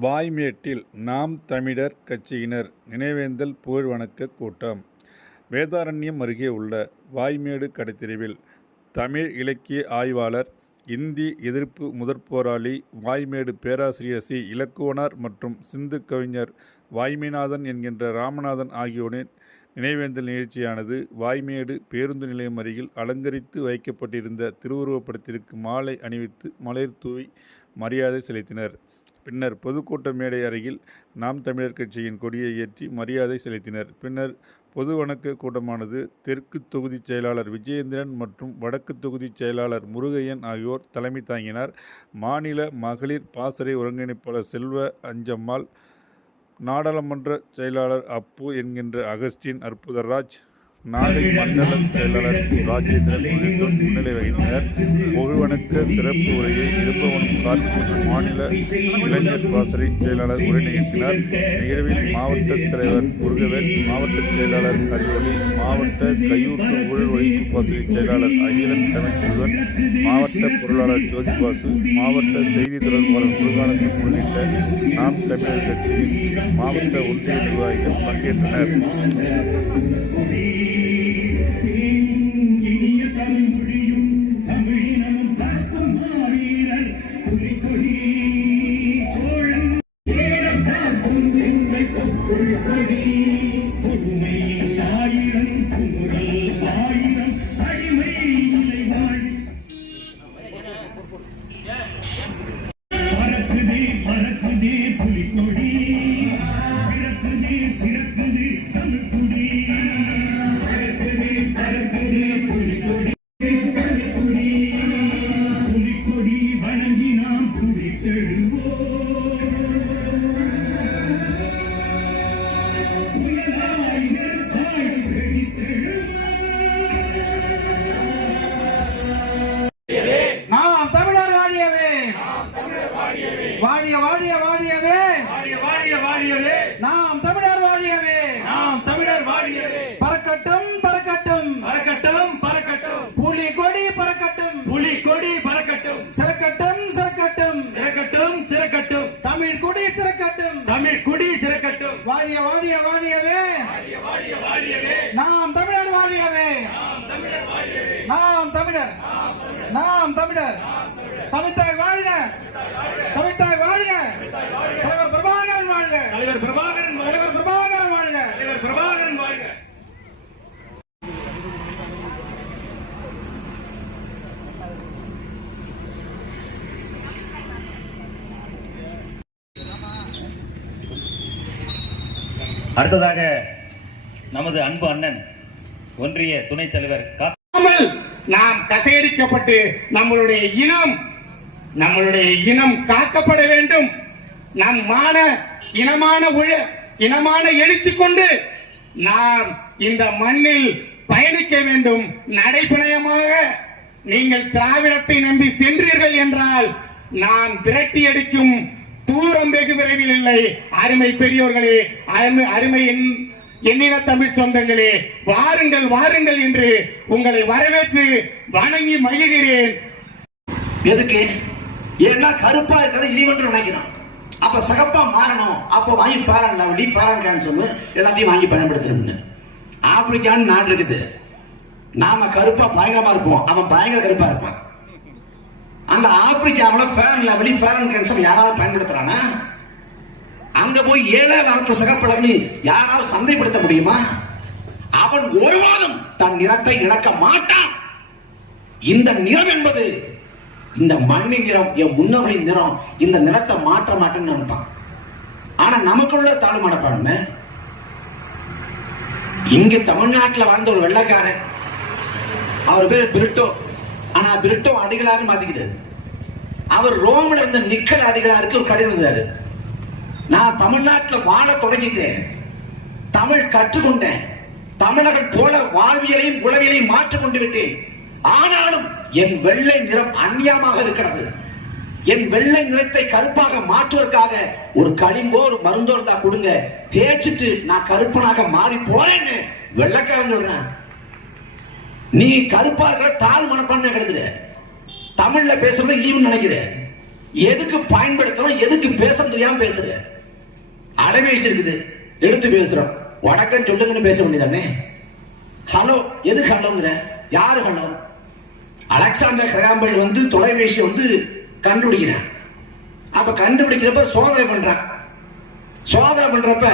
வாய்மேட்டில் நாம் தமிழர் கட்சியினர் நினைவேந்தல் புகழ் வணக்க கூட்டம். வேதாரண்யம் அருகே உள்ள வாய்மேடு கடைத்தெருவில் தமிழ் இலக்கிய ஆய்வாளர் இந்தி எதிர்ப்பு முதற்போராளி வாய்மேடு பேராசிரியர் சி. இலக்குவனார் மற்றும் சிந்து கவிஞர் வாய்மைநாதன் என்கின்ற ராமநாதன் ஆகியோரின் நினைவேந்தல் நிகழ்ச்சியானது வாய்மேடு பேருந்து நிலையம் அருகில் அலங்கரித்து வைக்கப்பட்டிருந்த திருவுருவப்படத்திற்கு மாலை அணிவித்து மலர் தூவி மரியாதை செலுத்தினர். பின்னர் பொதுக்கூட்ட மேடை அருகில் நாம் தமிழர் கட்சியின் கொடியை ஏற்றி மரியாதை செலுத்தினர். பின்னர் பொது வணக்க கூட்டமானது தெற்கு தொகுதி செயலாளர் விஜயேந்திரன் மற்றும் வடக்கு தொகுதி செயலாளர் முருகையன் ஆகியோர் தலைமை தாங்கினார். மாநில மகளிர் பாசறை ஒருங்கிணைப்பாளர் செல்வ அஞ்சம்மாள் நாடாளுமன்ற செயலாளர் அப்பு என்கின்ற அகஸ்டின் அற்புதராஜ் நாளை மண்டலம் செயலாளர் ராஜேந்திரன் உள்ளிட்டோர் முன்னிலை வகித்தனர். புகழ்வணக்க சிறப்பு உரையை இருப்பவனும் காட்சி மாநில இளைஞர் பாசறை செயலாளர் உரை நிகழ்த்தினார். நிகழ்வில் மாவட்ட தலைவர் முருகவேல் மாவட்ட செயலாளர் அறிவொளி மாவட்ட கையூட்டு ஊழல் ஒழிப்பு பாசறை செயலாளர் அகிலன் தமிழ்ச்செல்வன் மாவட்ட பொருளாளர் ஜோதிபாசு மாவட்ட செய்தி தொடர்பாளர் முருகானந்தம் உள்ளிட்ட நாம் தமிழர் கட்சியின் மாவட்ட ஒன்றிய நிர்வாகிகள் பங்கேற்றனர். குடி சிறக்கட்டும். வாழிய வாழிய வாழியவே நாம் தமிழர் வாழியவே நாம் தமிழர். நாம் தமிழர். தமிழ்தாய் வாழ்க. தமிழ்தாய் வாழ்க. தலைவர் பிரபாகரன் வாழ்க. தலைவர் பிரபாகரன் வாழ்க தலைவர் பிரபாகரன் வாழ்க தலைவர் பிரபாகரன் வாழ்க அடுத்ததாக நமது அன்பு அண்ணன் ஒன்றிய துணைத் தலைவர் நாம் கசையடிக்கப்பட்டு நம்மளுடைய இனம் நம்மளுடைய இனம் காக்கப்பட வேண்டும். நம் மான இனமான உழ இனமான எழுச்சி கொண்டு நாம் இந்த மண்ணில் பயணிக்க வேண்டும். நடைபயணமாக நீங்கள் திராவிடத்தை நம்பி சென்றீர்கள் என்றால் நான் திரட்டி அடிக்கும் தூரம் வெகு விரைவில் இல்லை. அருமை பெரியோர்களே அருமை அருமை என்- எண்ணின தமிழ் சொந்தங்களே வாருங்கள் வாருங்கள் என்று உங்களை வரவேற்று வணங்கி மகிழ்கிறேன். எதுக்கு? ஏன்னா கருப்பா இருக்கிறத இழிவென்று நினைக்கிறான் அப்ப சகப்பா மாறணும். அப்ப வாங்கி ஃபாரன் லவ்லி ஃபாரன் கேன்சர் எல்லாத்தையும் வாங்கி பயன்படுத்தணும்னு ஆப்பிரிக்கான்னு நாடு இருக்குது. நாம கருப்பா பயங்கரமா இருப்போம். அவன் பயங்கர கருப்பா இருப்பான். அந்த ஆப்பிரிக்காவில் ஃபேர் லவ்லி ஃபேரன் கேன்சர் யாராவது பயன்படுத்துறானா? அங்க போய் ஏழை வாரத்து சிகப்பழகி யாராவது சந்தைப்படுத்த முடியுமா? அவன் ஒருவாதம் தன் நிறத்தை இழக்க மாட்டான். இந்த நிறம் என்பது இந்த மண்ணின் நிறம் என் முன்னோர்களின் நிறம் இந்த நிறத்தை மாற்ற மாட்டேன்னு நினைப்பான். ஆனா நமக்குள்ள தாழ்வு இங்க தமிழ்நாட்டில் வாழ்ந்த ஒரு வெள்ளைக்காரன். அவர் பேர் பிரிட்டோ. ஆனா பிரிட்டோ அடிகளாரும் மாத்திக்கிட்டாரு. அவர் ரோம்ல இருந்த நிக்கல் அடிகளாருக்கு ஒரு கடிதம் இருந்தாரு. நான் தமிழ்நாட்டில் வாழ தொடங்கிட்டேன். தமிழ் கற்றுக்கொண்டேன். தமிழர்கள் போல வாழ்வியலையும் உளவியலையும் மாற்றிக் கொண்டு விட்டேன். ஆனாலும் என் வெள்ளை நிறம் அந்நியமாக இருக்கிறது. என் வெள்ளை நிறத்தை கருப்பாக மாற்றுவதற்காக ஒரு களிம்போ ஒரு மருந்தோ இருந்தா கொடுங்க. தேய்ச்சிட்டு நான் கருப்பனாக மாறி போறேன்னு வெள்ளக்காரன் சொல்றேன். நீ கருப்பா தாழ் மனப்பான்மை கிடக்குற தமிழ்ல பேசுறது இழிவுன்னு நினைக்கிற. எதுக்கு பயன்படுத்தணும் எதுக்கு பேச தெரியாம பேசுற? அலைபேசி இருக்குது. எடுத்து பேசுறோம். வணக்கம் சொல்லுங்கன்னு பேச வேண்டியதானே? ஹலோ எதுக்கு ஹலோங்கிற? யாரு ஹலோ? அலெக்சாண்டர் கிராம்பல் வந்து தொலைபேசி வந்து கண்டுபிடிக்கிறான். அப்ப கண்டுபிடிக்கிறப்ப சோதனை பண்றான். சோதனை பண்றப்ப